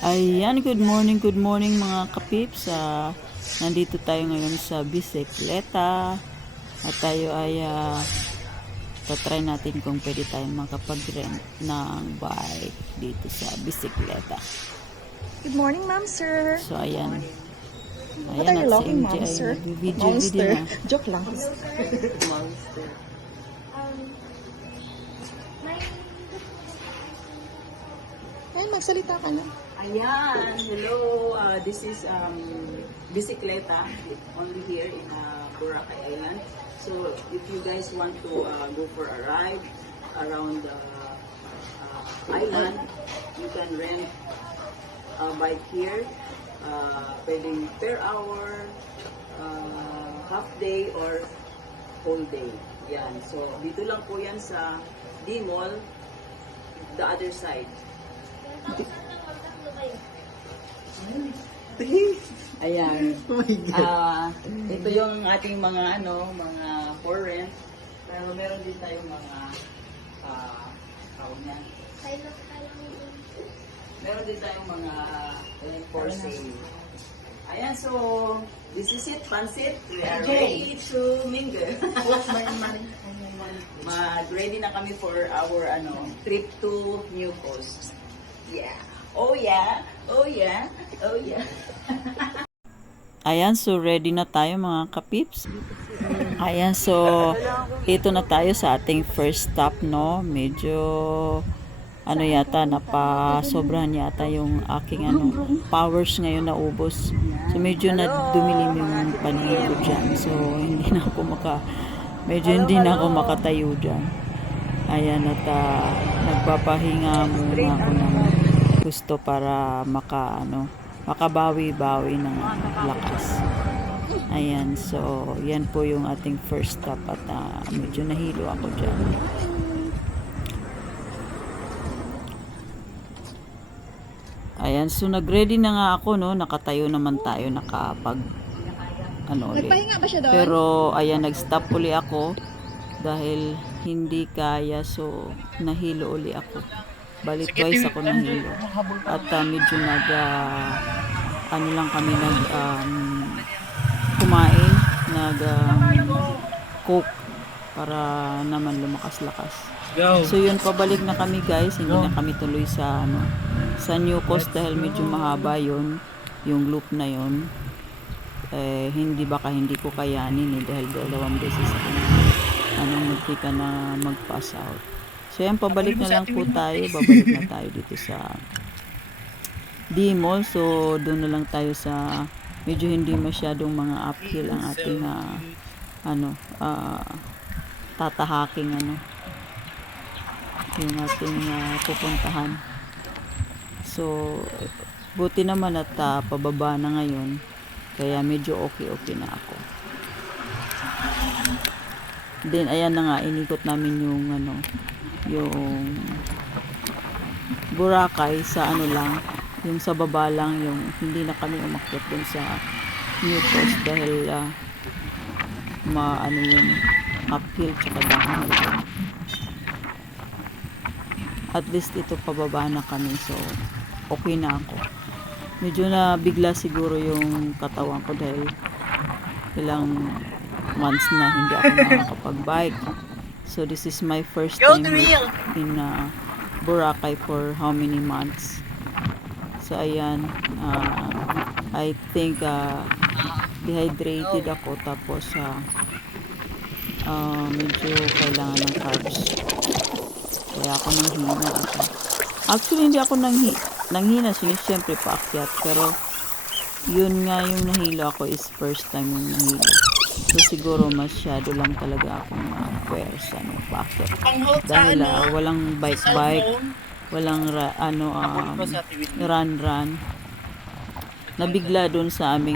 Ayan, good morning mga kapips. Nandito tayo ngayon sa bisikleta at tayo ay tatry natin kung pwede tayong makapag-rent ng bike dito sa bisikleta. Good morning, ma'am, sir. So ayan. What are you At si laughing, MJ ma'am, ay sir? video Monster. na. Joke lang. Monster. Ay, magsalita ka na. Ayan, hello. This is Bicicleta, only here in Boracay Island. So, if you guys want to go for a ride around the island, you can rent a bike here. Pwedeng per hour, half day, or whole day. Yan. So, dito lang po yan sa D-Mall, the other side. Ayan. Oh my God. Ito yung ating mga mga for rent. Pero meron din tayong mga tawag niyan. Meron din tayong mga for sale. Ayan, so this is it, Pansit. We are ready to mingle. What's my money? Ready na kami for our trip to New Coast. Yeah. Oh yeah. Oh yeah. Oh yeah. Ayan, so ready na tayo mga kapips. Ayan, so ito na tayo sa ating first stop, no? Medyo yata napasobrahan yata yung aking powers ngayon na ubos. So medyo na dumilim yung paningin ko dyan. So hindi na ako makatayo dyan. Ayan, at nagpapahinga muna ako ng gusto para makabawi-bawi ng lakas. Ayan, so yan po yung ating first stop at medyo nahilo ako dyan. Ayan, so nag-ready na nga ako, no? Nakatayo naman tayo, ulit. Nagpahinga ba siya doon? Pero ayan, nag-stop uli ako dahil hindi kaya, so nahilo uli ako. Bali twice ako nahilo. At medyo lang kami kumain, coke para naman lumakas-lakas. So yun, pabalik na kami guys, hindi na kami tuloy sa New Coast dahil medyo mahaba yun, yung loop na yun. Hindi ko kayanin dahil dalawang beses ako muntika na mag-pass out. So yan, pabalik na lang po tayo, babalik na tayo dito sa D-Mall. So doon na lang tayo sa medyo hindi masyadong mga uphill ang ating tatahaking yung ating pupuntahan. So buti naman at pababa na ngayon, kaya medyo okay na ako. Then ayan na nga, inikot namin yung Boracay sa lang, yung sa baba lang, yung hindi na kami umakyat dun sa New Coast dahil yung uphill tsaka downhill. At least ito pababa na kami, so okay na ako. Medyo na bigla siguro yung katawan ko dahil ilang months na hindi ako nakakapag-bike. So this is my first time in Boracay for how many months. So ayan, I think dehydrated ako, tapos medyo kailangan ng carbs. Kaya ako nanghina ata. Actually hindi ako nanghina, siyempre paakyat, pero yun nga yung nahilo ako is first time yung nahilo. So siguro masyado lang talaga akong pwersa paakyat. Dahil walang bike, walang run. Nabigla doon sa aming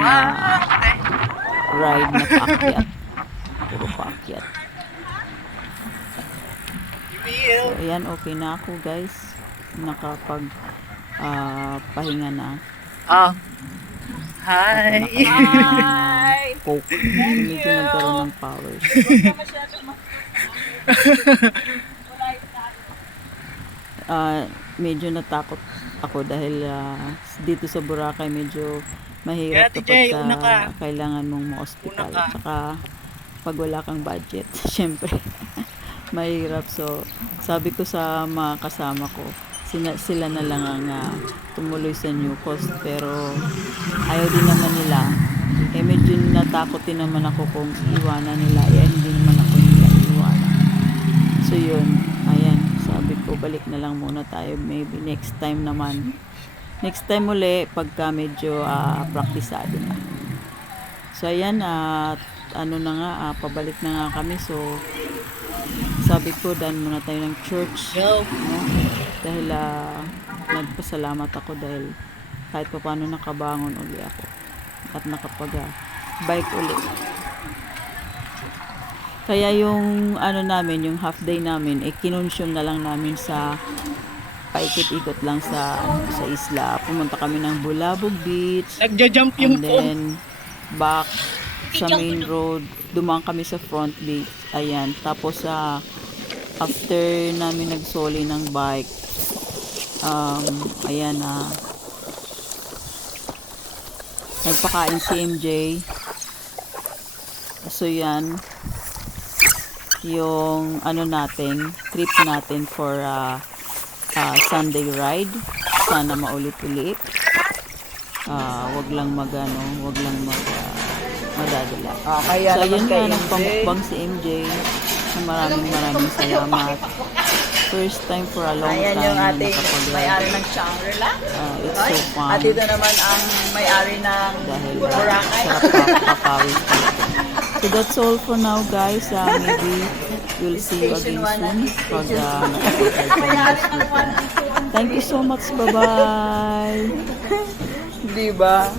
ride na paakyat. Puro paakyat. So ayan, okay na ako guys. Nakapag pahinga na. Hi! Coke. Medyo nagkaroon ng powers. Medyo natakot ako dahil dito sa Boracay medyo mahirap kapag kailangan mong ma-hospital. Tsaka pag wala kang budget, syempre mahirap. So sabi ko sa mga kasama ko, sila na lang ang tumuloy sa New Coast, pero ayaw din naman nila. Medyo natakot din naman ako kung iwanan nila. Hindi naman ako nila iwanan. So yun, ayan, sabi ko balik na lang muna tayo, maybe next time naman. Next time uli pagka medyo praktisado na. So ayan, ano na nga, pabalik na nga kami. So sabi ko, dan muna tayo ng church, no? Dahil nagpasalamat ako dahil kahit pa paano nakabangon uli ako at nakapag-bike uli. Kaya yung ano namin, yung half day namin, kinonsume na lang namin sa paikot-ikot lang sa isla. Pumunta kami ng Bulabog Beach. Nagja-jump yung and then back sa main road. Dumaan kami sa front beach. Ayan. Tapos after namin nagsoli ng bike, ayan nagpakain si MJ. So yan yung ano natin, trip natin for Sunday ride. Sana maulit-ulit. Wag lang madadala. Kaya So naman yun kay nga, MJ. nagpamukbang si MJ. Maraming salamat. First time for a long Ayan time yung na ating nakapag-ride. may-ari ng Shangri-La. It's so fun. At dito naman ang may-ari ng Dahil Boracay. sarap kakawin. So that's all for now, guys. Maybe we'll see you again soon pag nakapag-ride kami next weekend. Thank you so much. Bye-bye. Diba?